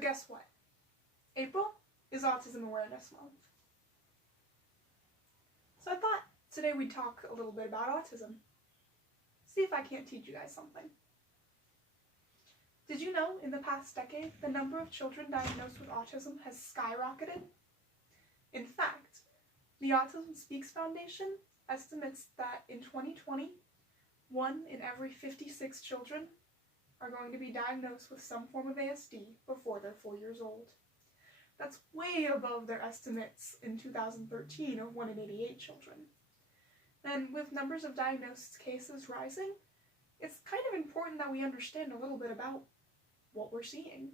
So guess what? April is Autism Awareness Month. So I thought today we'd talk a little bit about autism. See if I can't teach you guys something. Did you know in the past decade, the number of children diagnosed with autism has skyrocketed? In fact, the Autism Speaks Foundation estimates that in 2020, 1 in every 56 children are going to be diagnosed with some form of ASD before they're 4 years old. That's way above their estimates in 2013 of 1 in 88 children. And with numbers of diagnosed cases rising, it's kind of important that we understand a little bit about what we're seeing.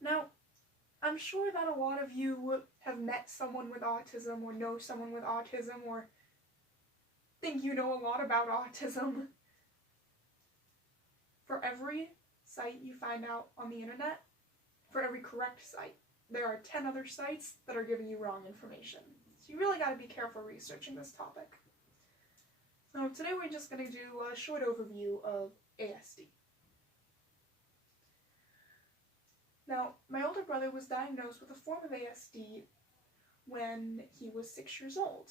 Now, I'm sure that a lot of you have met someone with autism or know someone with autism or think you know a lot about autism. For every site you find out on the internet, for every correct site, there are 10 other sites that are giving you wrong information. So you really got to be careful researching this topic. So today we're just going to do a short overview of ASD. Now, my older brother was diagnosed with a form of ASD when he was 6 years old.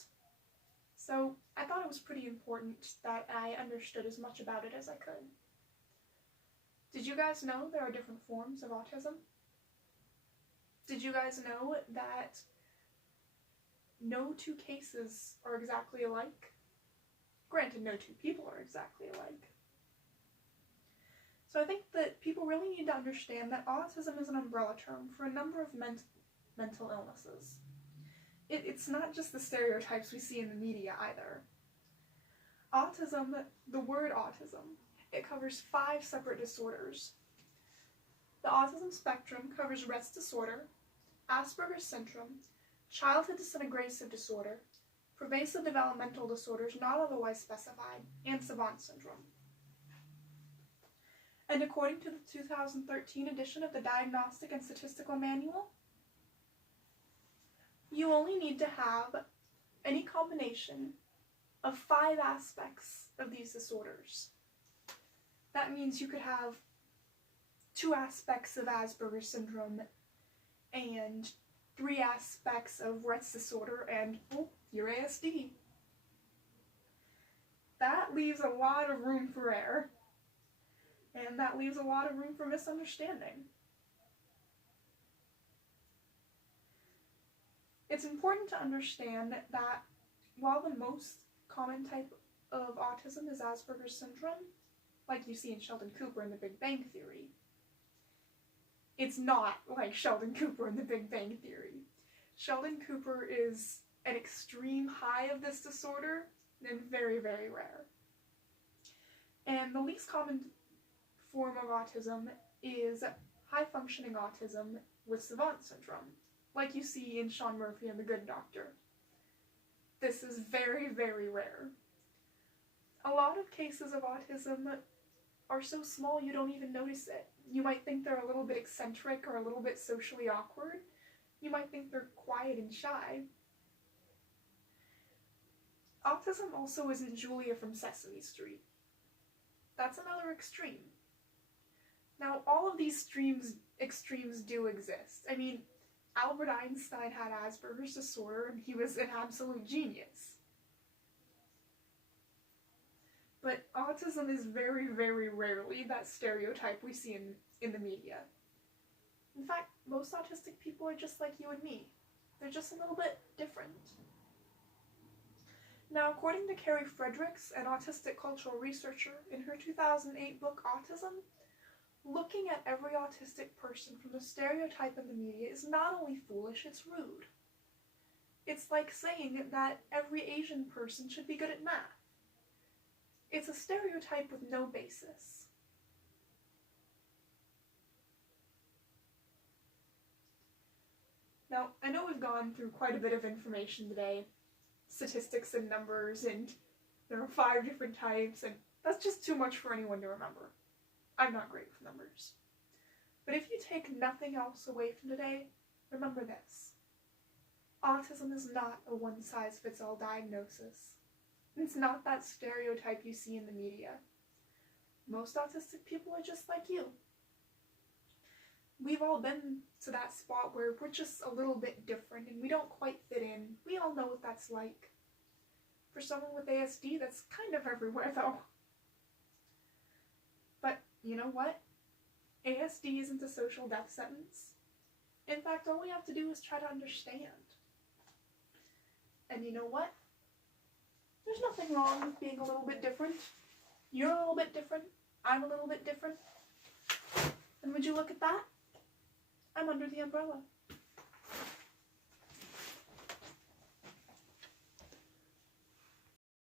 So I thought it was pretty important that I understood as much about it as I could. Did you guys know there are different forms of autism? Did you guys know that no two cases are exactly alike? Granted, no two people are exactly alike. So I think that people really need to understand that autism is an umbrella term for a number of mental illnesses. It's not just the stereotypes we see in the media either. Autism, the word autism, it covers 5 separate disorders. The autism spectrum covers Rett's disorder, Asperger's syndrome, childhood disintegrative disorder, pervasive developmental disorders not otherwise specified, and savant syndrome. And according to the 2013 edition of the Diagnostic and Statistical Manual, you only need to have any combination of 5 aspects of these disorders. That means you could have 2 aspects of Asperger's syndrome and 3 aspects of Rett's disorder and, oh, you're ASD. That leaves a lot of room for error. And that leaves a lot of room for misunderstanding. It's important to understand that while the most common type of autism is Asperger's syndrome, like you see in Sheldon Cooper in The Big Bang Theory, it's not like Sheldon Cooper in The Big Bang Theory. Sheldon Cooper is an extreme high of this disorder and very, very rare. And the least common form of autism is high-functioning autism with savant syndrome, like you see in Sean Murphy and The Good Doctor. This is very, very rare. A lot of cases of autism are so small you don't even notice it. You might think they're a little bit eccentric or a little bit socially awkward. You might think they're quiet and shy. Autism also isn't Julia from Sesame Street. That's another extreme. Now, all of these extremes do exist. I mean, Albert Einstein had Asperger's disorder and he was an absolute genius. But autism is very, very rarely that stereotype we see in the media. In fact, most autistic people are just like you and me. They're just a little bit different. Now, according to Carrie Fredericks, an autistic cultural researcher, in her 2008 book, Autism, looking at every autistic person from the stereotype in the media is not only foolish, it's rude. It's like saying that every Asian person should be good at math. It's a stereotype with no basis. Now, I know we've gone through quite a bit of information today, statistics and numbers, and there are 5 different types, and that's just too much for anyone to remember. I'm not great with numbers. But if you take nothing else away from today, remember this. Autism is not a one-size-fits-all diagnosis. It's not that stereotype you see in the media. Most autistic people are just like you. we've all been to that spot where we're just a little bit different and we don't quite fit in. We all know what that's like. For someone with ASD, that's kind of everywhere though. But you know what? ASD isn't a social death sentence. In fact, all we have to do is try to understand. And you know what? There's nothing wrong with being a little bit different. You're a little bit different. I'm a little bit different. And would you look at that? I'm under the umbrella.